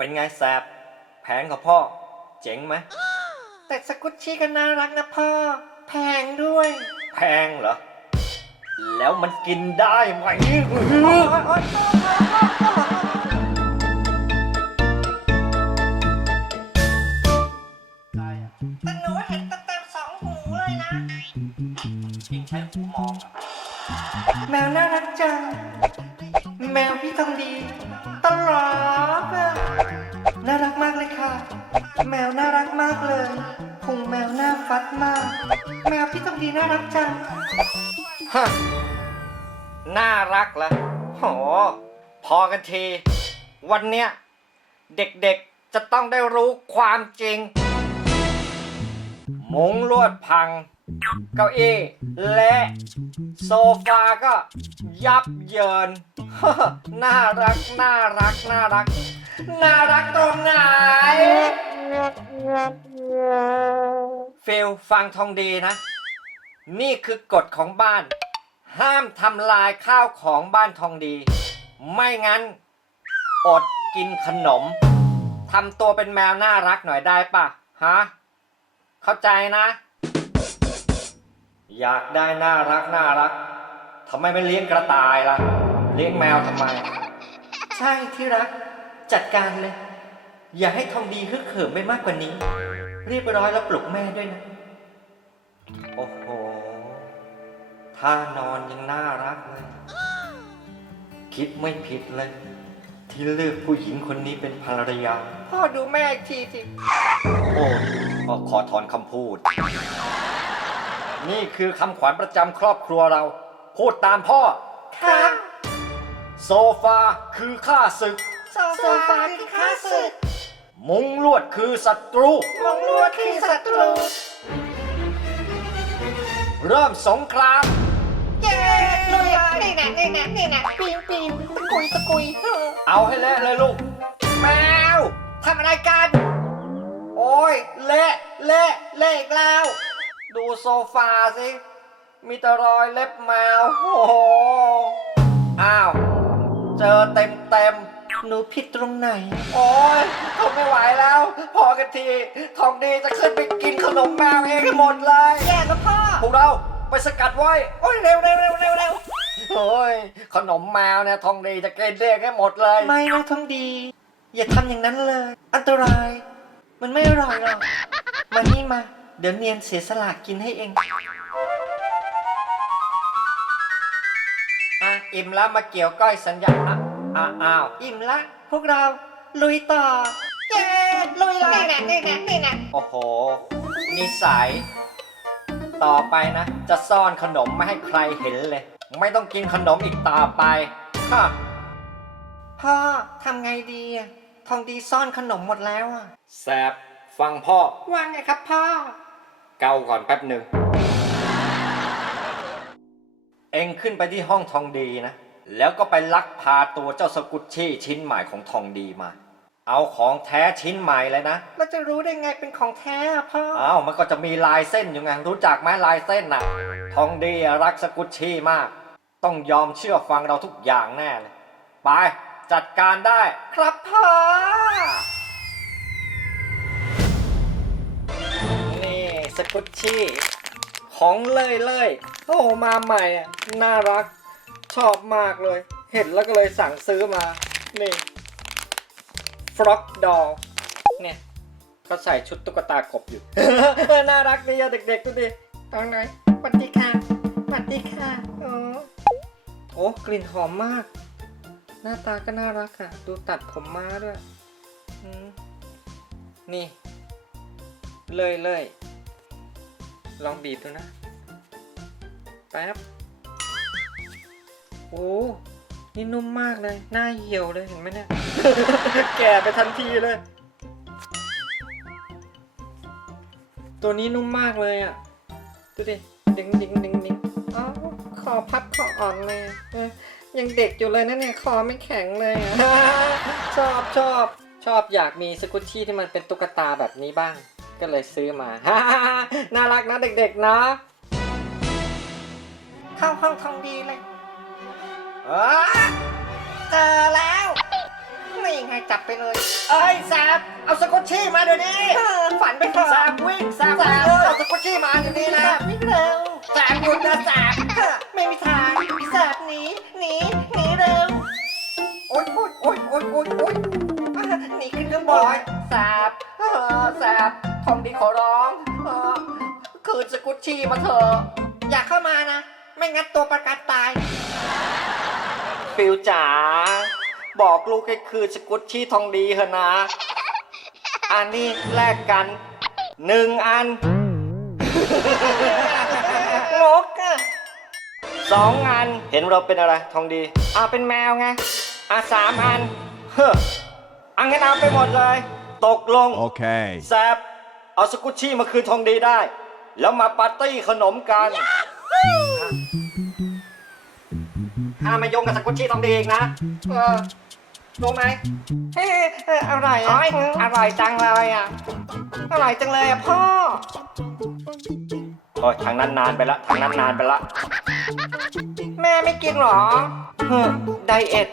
เป็นไงแซบแผงของพ่อเจ๋งไหมแต่สกุชชี่ก็น่ารักนะพ่อแพงด้วย แพงเหรอ แล้วมันกินได้ไหมแต่หนูเห็นเต็มสองหูเลยนะ จริงใช่หูมองอะ แมวน่ารักจังแมวพี่ทองดีตลอดอะน่ารักมากเลยค่ะ แมวน่ารักมากเลยพุงแมวน่าฟัดมาก แมวพี่ทองดีน่ารักจัง ฮะน่ารักเหรอโหพอกันที วันเนี้ยเด็กๆจะต้องได้รู้ความจริง มุ้งลวดพัง เก้าอี้และโซฟาก็ยับเยิน น่ารักน่ารักน่ารักน่ารักตรงไหนฟิลฟังทองดีนะ นี่คือกฎของบ้าน ห้ามทำลายข้าวของบ้านทองดี ไม่งั้น อดกินขนมทำตัวเป็นแมวน่ารักหน่อยได้ปะฮะ เข้าใจนะ อยากได้น่ารักน่ารักทำไมไม่เลี้ยงกระต่ายล่ะ เลี้ยงแมวทำไม ใช่ที่รักจัดการเลย อย่าให้ทองดีฮึกเหิมไปมากกว่านี้ เรียบร้อยแล้วปลุกแม่ด้วยนะ โอ้โหท่านอนยังน่ารักเลย คิดไม่ผิดเลย ที่เลือกผู้หญิงคนนี้เป็นภรรยา พ่อดูแม่อีกทีสิ โอ้ก็ขอถอนคำพูด นี่คือคำขวัญประจำครอบครัวเรา พูดตามพ่อ ครับ โซฟาคือข้าศึก โซฟาคือข้าศึก มุ้งลวดคือศัตรู มองลวดคือศัตรู เริ่มสงคราม เย้ลุยนี่นะนี่นะนี่นะปีนปีนตะกุยตะกุย เอาให้เละเลยลูก แมวทำอะไรกัน โอ้ยเละเละเละอีกแล้ว ดูโซฟาสิ มีแต่รอยเล็บแมว โอ้โห อ้าว เจอเต็มเต็ม หนูผิดตรงไหน โอ้ยทนไม่ไหวแล้ว พอกันที ทองดีจะขึ้นไปกินขนมแมวเองให้หมดเลย แย่แล้วพ่อ พวกเราไปสกัดไว้ โอ้ยเร็วเร็วเร็วเร็วเร็ว โอ้ย ขนมแมวเนี่ยทองดีจะกินเด็กให้หมดเลย ไม่นะทองดี อย่าทำอย่างนั้นเลย อันตราย มันไม่อร่อยหรอกมานี่มา เดี๋ยวเนียนเสียสละกินให้เอง อ่ะ อิ่มแล้วมาเกี่ยวก้อยสัญญาอ้าว อิ่มละ พวกเราลุยต่อ เย้ลุยเลยนี่นะนี่นะนี่นะ โอ้โห นิสัย ต่อไปนะ จะซ่อนขนมไม่ให้ใครเห็นเลย ไม่ต้องกินขนมอีกต่อไปฮะ พ่อทำไงดีอะทองดีซ่อนขนมหมดแล้วอะ แสบฟังพ่อ ว่าไงครับพ่อ เกาก่อนแป๊บหนึ่ง เอ็งขึ้นไปที่ห้องทองดีนะ แล้วก็ไปลักพาตัวเจ้าสกุชชี่ชิ้นใหม่ของทองดีมา เอาของแท้ชิ้นใหม่เลยนะ เราจะรู้ได้ไงเป็นของแท้อะพ่อ อ้าวมันก็จะมีลายเส้นอยู่ไง รู้จักไหมลายเส้นน่ะ ทองดีรักสกุชชี่มาก ต้องยอมเชื่อฟังเราทุกอย่างแน่เลย ไปจัดการได้ ครับพ่อ นี่สกุชชี่ของเลยโอ้มาใหม่อ่ะน่ารัก ชอบมากเลย เห็นแล้วก็เลยสั่งซื้อมา นี่ฟร็อกดอลเนี่ยเขาใส่ชุดตุ๊กตากบอยู่ น่ารักดีอะเด็กๆดูดิ ตอนไหนสวัสดีค่ะสวัสดีค่ะโอ้กลิ่นหอมมาก หน้าตาก็น่ารักอะดูตัดผมมาด้วยอืม นี่เลยลองบีบดูนะ แป๊บ โอ้นี่นุ่มมากเลย หน้าเหี่ยวเลยเห็นไหมเนี่ย แก่ไปทันทีเลย ตัวนี้นุ่มมากเลยอะดูดิดึงอ๋อคอพับคออ่อนเลยยังเด็กอยู่เลยนะเนี่ยคอไม่แข็งเลยอะ ชอบอยากมีสกุชชี่ที่มันเป็นตุ๊กตาแบบนี้บ้าง ก็เลยซื้อมา น่ารักนะเด็กๆนะ เข้าห้องทองดีเลยเจอแล้ว ใน นี่ไงจับไปเลย เอ้ยแซบเอาสกุชชี่มาเดี๋ยวนี้ ฝันไปเถอะ แซบวิ่งแซบวิ่งเลยเอาสกุชชี่มาเดี๋ยวนี้นะ แสบวิ่งเร็ว แซบหยุดนะแซบ ไม่มีทางแสบหนีหนีหนีเร็ว โอ๊ยโอ๊ยโอ๊ยโอ๊ยโอ๊ยโอ๊ย หนีขึ้นข้างบ โอ๊ น ยแซบแซบทอมดีขอร้องคืนสกุชชี่มาเถอะ อย่าเข้ามานะ ไม่งั้นตัวประกันตาย ฟิวจ๋าบอกลูกให้คืนสกุชชี่ทองดีเถอะนะ อันนี้แลกกัน1 อัน งกอะ 2 อันเห็นเราเป็นอะไรทองดีเป็นแมวไง3 อันเฮ้ออังั้นเอาไปหมดเลย ตกลง Okay. แซบเอาสกุชชี่มาคืนทองดีได้ แล้วมาปาร์ตี้ขนมกันห้ามมายุ่งกับสกุชชี่ทองดีอีกนะรู้ไหม อร่อย โอ้ยอร่อยจังเลยอ่ะ อร่อยจังเลยอะพ่อ โอ้ยทางนั้นนานไปละทางนั้นนานไปละ แม่ไม่กินหรอ ไดเอท